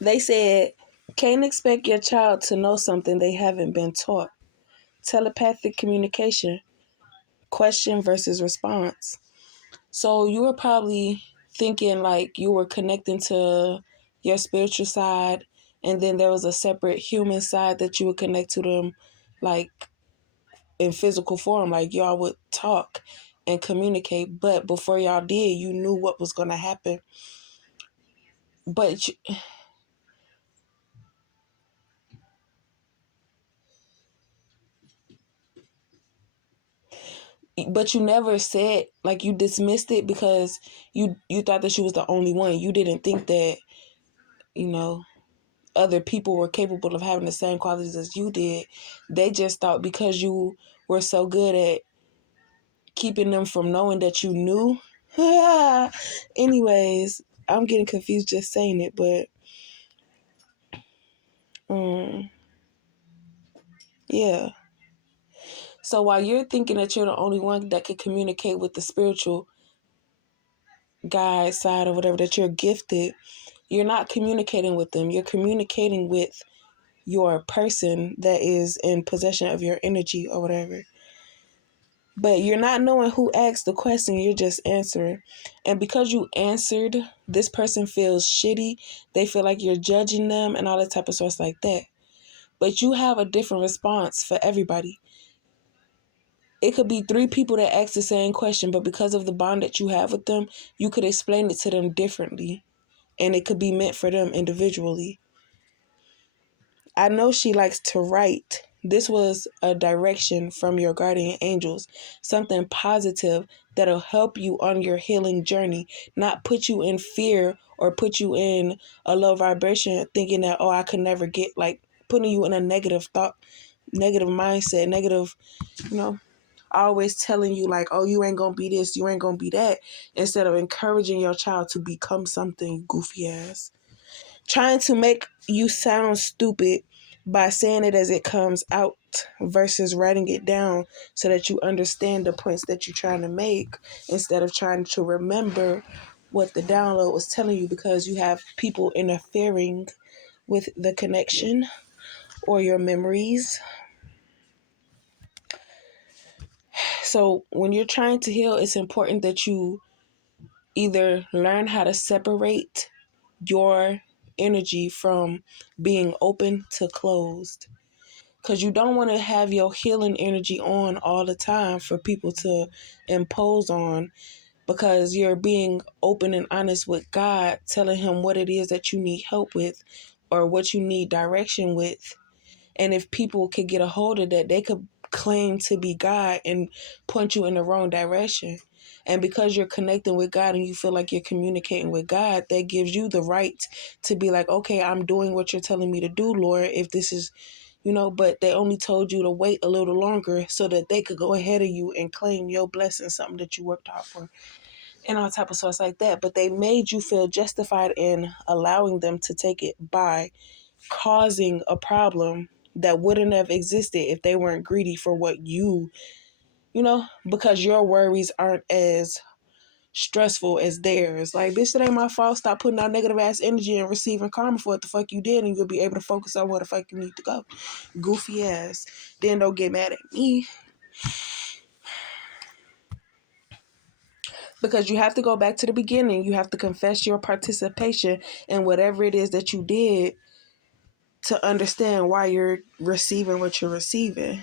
They said, can't expect your child to know something they haven't been taught. Telepathic communication, question versus response. So you were probably thinking like you were connecting to your spiritual side, and then there was a separate human side that you would connect to them, like in physical form, like y'all would talk and communicate. But before y'all did, you knew what was going to happen. But you never said, like, you dismissed it because you thought that she was the only one. You didn't think that, you know, other people were capable of having the same qualities as you did. They just thought because you were so good at keeping them from knowing that you knew. Anyways, I'm getting confused just saying it, but yeah. So while you're thinking that you're the only one that can communicate with the spiritual guide side or whatever, that you're gifted, you're not communicating with them. You're communicating with your person that is in possession of your energy or whatever. But you're not knowing who asked the question, you're just answering. And because you answered, this person feels shitty. They feel like you're judging them and all that type of stuff like that. But you have a different response for everybody. It could be 3 people that ask the same question, but because of the bond that you have with them, you could explain it to them differently. And it could be meant for them individually. I know she likes to write. This was a direction from your guardian angels, something positive that'll help you on your healing journey, not put you in fear or put you in a low vibration thinking that, oh, I could never get, like putting you in a negative thought, negative mindset, negative, you know, always telling you like, oh, you ain't gonna be this, you ain't gonna be that, instead of encouraging your child to become something goofy ass. Trying to make you sound stupid by saying it as it comes out versus writing it down so that you understand the points that you're trying to make instead of trying to remember what the download was telling you, because you have people interfering with the connection or your memories. So when you're trying to heal, it's important that you either learn how to separate your energy from being open to closed. Because you don't want to have your healing energy on all the time for people to impose on, because you're being open and honest with God, telling him what it is that you need help with or what you need direction with. And if people could get a hold of that, they could claim to be God and point you in the wrong direction. And because you're connecting with God and you feel like you're communicating with God, that gives you the right to be like, okay, I'm doing what you're telling me to do, Lord, if this is, but they only told you to wait a little longer so that they could go ahead of you and claim your blessing, something that you worked hard for, and all type of sorts like that. But they made you feel justified in allowing them to take it by causing a problem that wouldn't have existed if they weren't greedy for what because your worries aren't as stressful as theirs. Like, bitch, it ain't my fault. Stop putting out negative ass energy and receiving karma for what the fuck you did, and you'll be able to focus on where the fuck you need to go. Goofy ass. Then don't get mad at me. Because you have to go back to the beginning. You have to confess your participation in whatever it is that you did to understand why you're receiving what you're receiving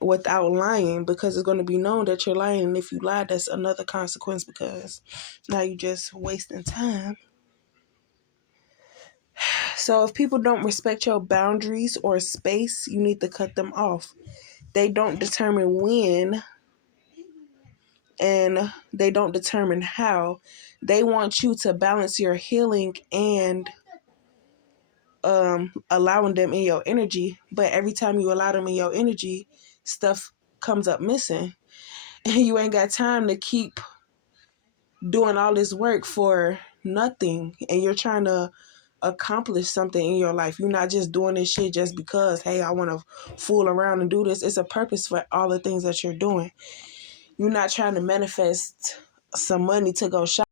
without lying, because it's going to be known that you're lying. And if you lie, that's another consequence, because now you're just wasting time. So if people don't respect your boundaries or space, you need to cut them off. They don't determine when, and they don't determine how. They want you to balance your healing and allowing them in your energy. But every time you allow them in your energy, stuff comes up missing. And you ain't got time to keep doing all this work for nothing. And you're trying to accomplish something in your life. You're not just doing this shit just because, hey, I want to fool around and do this. It's a purpose for all the things that you're doing. You're not trying to manifest some money to go shop.